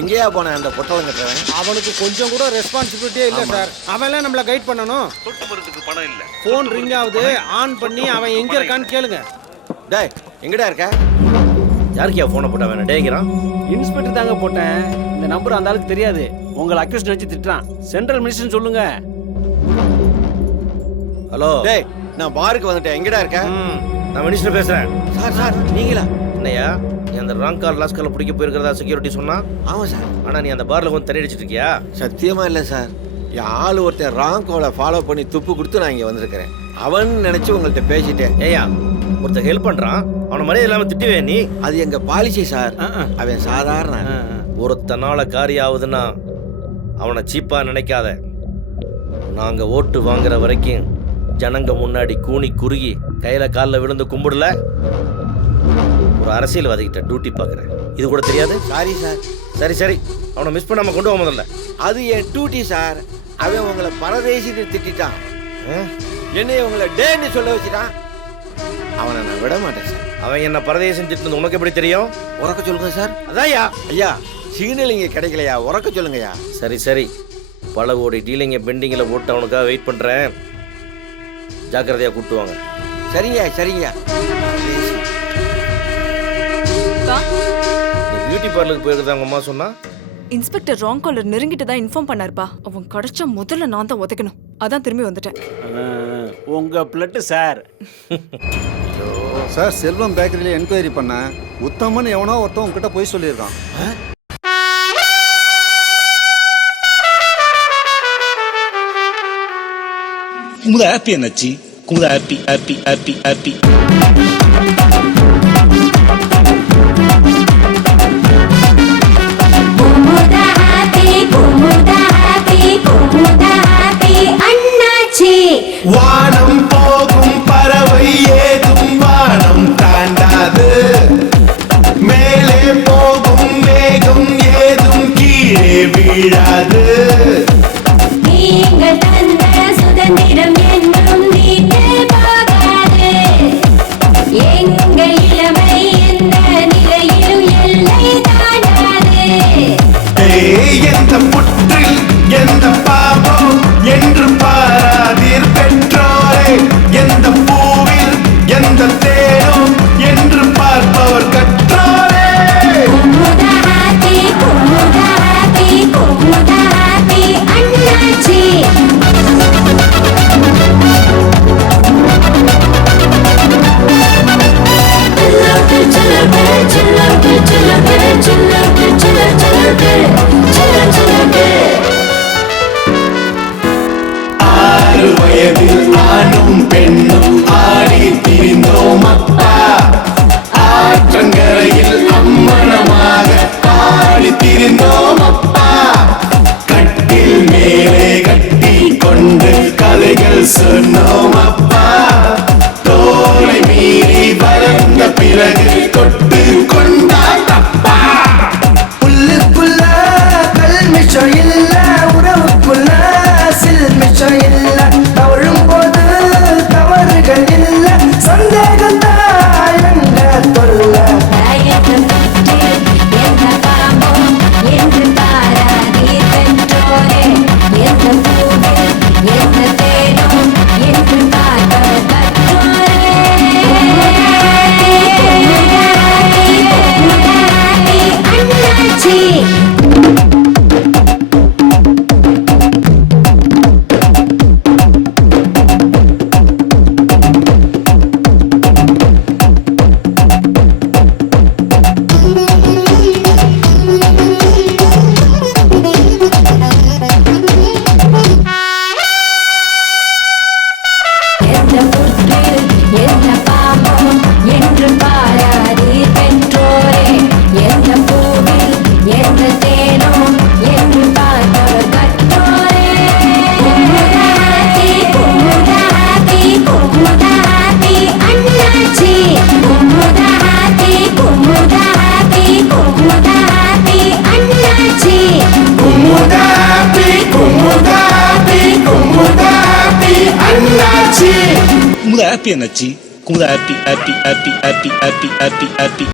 எங்கேயா போன அந்த பொட்டலம் கட்டுறவன்? அவனுக்கு கொஞ்சம் கூட ரெஸ்பான்சிபிலிட்டியே இல்ல சார். அவன்லாம் நம்மள கைட் பண்ணணும். தொட்டு போறதுக்கு பணம் இல்ல. போன் ரிங் ஆகுது, ஆன் பண்ணி அவன் எங்க இருக்கான்னு கேளுங்க. டேய் எங்கடா இருக்க? யாருக்கியா போனை போட்டா வேணும் டேங்கிறான்? இன்ஸ்பெக்டர் தாங்க போட்டேன். இந்த நம்பர் அந்த ஆளுக்கு தெரியாது. உங்களை அக்யூஸ்ட் வச்சு திட்டுறான். சென்ட்ரல் மினிஸ்டர் சொல்லுங்க. ஹலோ டேய் நான் பாருக்கு வந்துட்டேன். எங்கடா இருக்க? நான் மினிஸ்டர் பேசுறேன். சார் நீங்களா? என்னையா நீ அந்த ராங் கார் லாஸ்ட் கார்ல பிடிக்க போயிருக்கிறதா செக்யூரிட்டி சொன்னா? ஆமா சார். ஆனா நீ அந்த பார்ல வந்து தண்ணி அடிச்சிட்டு இருக்கியா? சத்தியமா இல்ல சார். என் ஆள் ஒருத்தன் ராங் கோலை ஃபாலோ பண்ணி துப்பு கொடுத்து நான் இங்க வந்திருக்கிறேன். அவன் நினைச்சு உங்கள்கிட்ட பேசிட்டேன். ஏயா ஒருத்தர் ஹெல்ப் பண்றான், அவனை மரியாதை இல்லாம திட்டுவே நீ? அது எங்க பாலிசி சார். அவன் சாதாரண ஒருத்தனால காரியம் ஆகுதுன்னா அவனை சீப்பா நினைக்காத. நாங்க ஓட்டு வாங்குற வரைக்கும் ஜனங்க முன்னாடி கூனி குறுகி கையில காலில் விழுந்து கும்பிடல. ஒரு அரசியல்வாதிகிட்ட டியூட்டி பார்க்குறேன், இது கூட தெரியாது? Sorry sir. சரி சரி, அவனை மிஸ் பண்ணாம கொண்டு போக முதல்ல. அது என் டியூட்டி சார். அவன் உங்களை பரதேசிட்டு திட்டான், என்னைய உங்களை டேன்னு சொல்ல வச்சுட்டான். அவனை நான் விட மாட்டேன் சார். அவன் என்ன பரதேசம் திட்டுனது உனக்கு எப்படி தெரியும்? உறக்க சொல்லுங்க சார். அதான்யா. ஐயா சிக்னல் இங்கே கிடைக்கலையா, உறக்க சொல்லுங்கய்யா. சரி சரி, பல கோடி டீலிங்க பெண்டிங்கில் போட்டு அவனுக்காக வெயிட் பண்ணுறேன். ஜாக்கிரதையாக கூப்பிட்டுவாங்க. சரிங்க. நீ பியூட்டி பார்லருக்கு போயிருக்கிறதா அவங்க அம்மா சொன்னா? இன்ஸ்பெக்டர் ராங் காலர் நெருங்கிட்டு தான் இன்ஃபார்ம் பண்ணாருப்பா. அவன் கிடைச்சா முதல்ல நான் தான் உதைக்கணும். அதான் திரும்பி வந்துட்டேன். உங்க பிளட் சார். சார் செல்வம் பேக்கரியில என்கொயரி பண்ண உத்தமன் எவனோ ஒருத்தன் உங்ககிட்ட போய் சொல்லியிருக்கான். Kumuda happy Nachi, kumuda happy. வானம் போகும் பறவை ஏதும் வானம் தாண்டாது, மேலே போகும் மேகம் ஏதும் கீழே வீழாது. நீங்கள் தந்த சுதந்திரம் என்றும் வீட்டு போகாது, எங்கள் இளமை எந்த நிலையிலும் எல்லை தாண்டாது. எந்த புற்றில் எந்த பாவம் என்று பாராதீர் பெற்றோரே, எந்த பூவில் எந்த தேனும் என்று பார்ப்பவர் கற்றோரே. குமுதாத்தி அண்ணாச்சி. ஆறு வயதில் ஆணும் பெண்ணும் ஆடி திரிந்தோம் அப்பா, ஆற்றங்கரையில் அம்மனமாக ஆடி திரிந்தோம் அப்பா. கட்டில் மேலே கட்டி கொண்டு கதைகள் சொன்னோம் அப்பா, தோலை மீறி வளர்ந்த பிறகு தொட்டு கொண்டான் அப்பா. உள்ளுக்குள்ள கல்மிஷம் இல்ல, உறவுக்குள்ள சில்மிஷம் இல்ல, தவழும் போது தவறுகள் இல்ல, சந்தேகம் தான் என்ற தொல்ல. எந்த பாம்பும் என்று பாராதீர் பெற்றோரே, எந்த பூவில் எந்த தேனும் என்று பார்ப்பவர் கற்றோரே. அண்ணாச்சி. எந்த புற்றில் எந்த பாம்பும் என்று பாராதீர் பெற்றோரே, எந்த பூவில் எந்த தேனும் என்று பார்ப்பவர் கற்றோரே. குமுதாத்தி அண்ணாச்சி. குமுதாத்தி அண்ணாச்சி. குமுதாத்தி அண்ணாச்சி. Kumuda happy Nachi, kumuda happy.